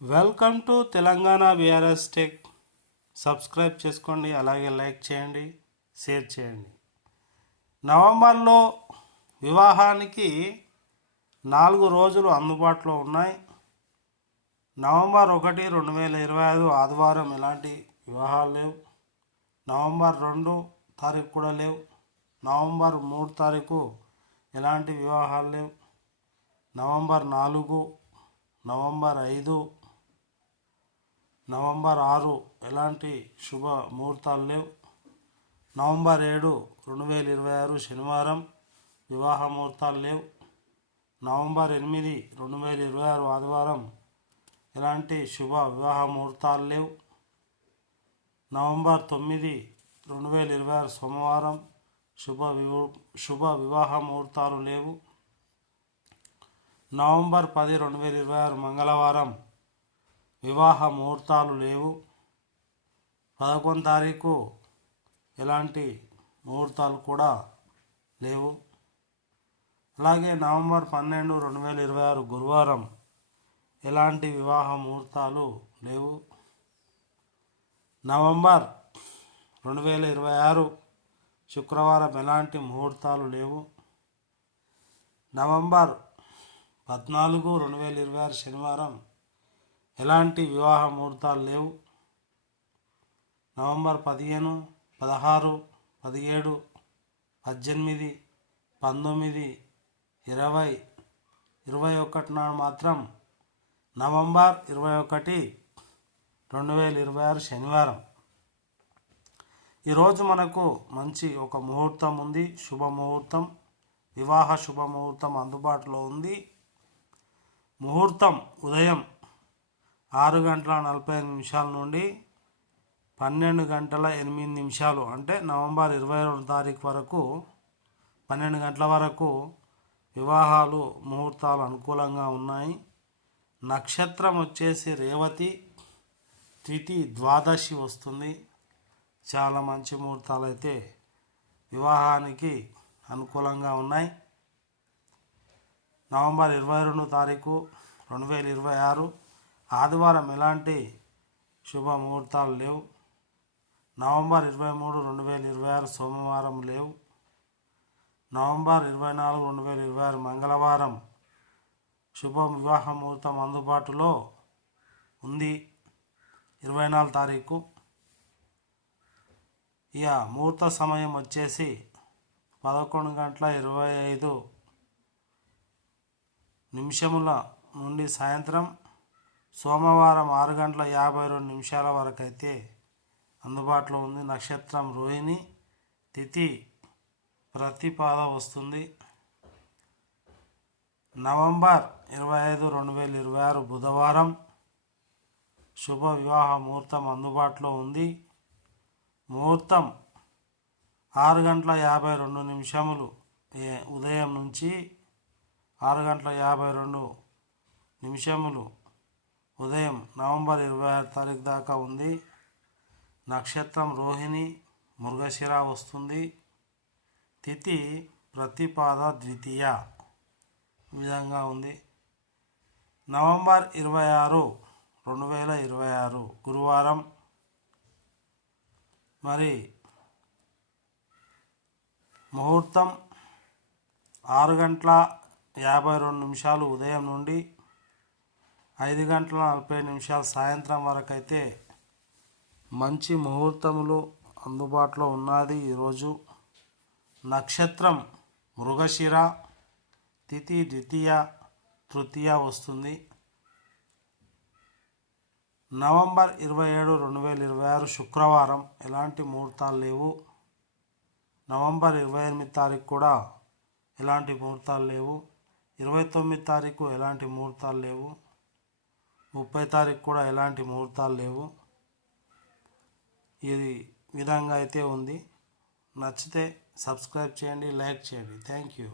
Welcome to Telangana BRS tech subscribe చేసుకోండి అలాగే like చేయండి షేర్ చేయండి. నవంబర్లో వివాహానికి నాలుగు రోజులు అందుబాటులో ఉన్నాయి. నవంబర్ ఒకటి రెండు వేల ఇరవై ఐదు ఆదివారం ఎలాంటి వివాహాలు లేవు. నవంబర్ రెండు తారీఖు కూడా లేవు. నవంబర్ మూడు తారీఖు ఎలాంటి వివాహాలు లేవు. నవంబర్ నాలుగు నవంబర్ ఐదు నవంబర్ ఆరు ఎలాంటి శుభ ముహూర్తాలు లేవు. నవంబర్ ఏడు రెండు వేల ఇరవై ఆరు శనివారం వివాహ ముహూర్తాలు లేవు. నవంబర్ ఎనిమిది రెండు వేల ఇరవై ఆరు ఆదివారం ఎలాంటి శుభ వివాహ ముహూర్తాలు లేవు. నవంబర్ తొమ్మిది రెండు వేల ఇరవై ఆరు సోమవారం శుభ వివు శుభ వివాహ ముహూర్తాలు లేవు. నవంబర్ పది రెండు వేల ఇరవై ఆరు మంగళవారం వివాహ ముహూర్తాలు లేవు. పదకొండు తారీఖు ఎలాంటి ముహూర్తాలు కూడా లేవు. అలాగే నవంబర్ పన్నెండు రెండు వేల ఇరవై ఆరు గురువారం ఎలాంటి వివాహ ముహూర్తాలు లేవు. నవంబర్ రెండు వేల ఇరవై ఆరు శుక్రవారం ఎలాంటి ముహూర్తాలు లేవు. నవంబర్ పద్నాలుగు రెండు వేల ఇరవై ఆరు శనివారం ఎలాంటి వివాహ ముహూర్తాలు లేవు. నవంబర్ పదిహేను పదహారు పదిహేడు పద్దెనిమిది పంతొమ్మిది ఇరవై ఇరవై ఒకటి నాడు మాత్రం నవంబర్ ఇరవై ఒకటి రెండు వేల ఇరవై ఆరు శనివారం. ఈరోజు మనకు మంచి ఒక ముహూర్తం ఉంది. శుభ ముహూర్తం వివాహ శుభ ముహూర్తం అందుబాటులో ఉంది. ముహూర్తం ఉదయం ఆరు గంటల నలభై ఐదు నిమిషాల నుండి పన్నెండు గంటల ఎనిమిది నిమిషాలు అంటే నవంబర్ ఇరవై రెండు తారీఖు వరకు పన్నెండు గంటల వరకు వివాహాలు ముహూర్తాలు అనుకూలంగా ఉన్నాయి. నక్షత్రం వచ్చేసి రేవతి తిథి ద్వాదశి వస్తుంది. చాలా మంచి ముహూర్తాలు అయితే వివాహానికి అనుకూలంగా ఉన్నాయి. నవంబర్ ఇరవై రెండు తారీఖు రెండు వేల ఇరవై ఆరు ఆదివారం ఎలాంటి శుభ ముహూర్తాలు లేవు. నవంబర్ ఇరవై మూడు రెండు వేల ఇరవై ఆరు సోమవారం లేవు. నవంబర్ ఇరవై నాలుగు రెండు వేల ఇరవై ఆరు మంగళవారం శుభ వివాహ ముహూర్తం అందుబాటులో ఉంది. ఇరవై నాలుగు తారీఖు. ఇక ముహూర్త సమయం వచ్చేసి పదకొండు గంటల ఇరవై ఐదు నిమిషముల నుండి సాయంత్రం సోమవారం ఆరు గంటల యాభై రెండు నిమిషాల వరకు అయితే అందుబాటులో ఉంది నక్షత్రం రోహిణి. తిథి ప్రతిపాద వస్తుంది. నవంబర్ ఇరవై ఐదు రెండు వేల ఇరవై ఆరు బుధవారం శుభ వివాహ ముహూర్తం అందుబాటులో ఉంది. ముహూర్తం ఆరు గంటల యాభై రెండు నిమిషములు ఉదయం నుంచి ఆరు గంటల యాభై రెండు నిమిషములు ఉదయం నవంబర్ ఇరవై ఆరు తారీఖు దాకా ఉంది. నక్షత్రం రోహిణి మృగశిర వస్తుంది. తిథి ప్రతిపాద ద్వితీయ విధంగా ఉంది. నవంబర్ ఇరవై ఆరు రెండు వేల ఇరవై ఆరు గురువారం. మరి ముహూర్తం ఆరు గంటల యాభై రెండు నిమిషాలు ఉదయం నుండి ఐదు గంటల నలభై నిమిషాలు సాయంత్రం వరకు అయితే మంచి ముహూర్తములు అందుబాటులో ఉన్నది. ఈరోజు నక్షత్రం మృగశిర తిథి ద్వితీయ తృతీయ వస్తుంది. నవంబర్ ఇరవై ఏడు రెండు వేల ఇరవై ఆరు శుక్రవారం ఎలాంటి ముహూర్తాలు లేవు. నవంబర్ ఇరవై ఎనిమిది తారీఖు కూడా ఎలాంటి ముహూర్తాలు లేవు. ఇరవై తొమ్మిది తారీఖు ఎలాంటి ముహూర్తాలు లేవు. ముప్పై తారీఖు కూడా ఎలాంటి ముహూర్తాలు లేవు. ఇది విధంగా అయితే ఉంది. నచ్చితే సబ్స్క్రైబ్ చేయండి లైక్ చేయండి. Thank you.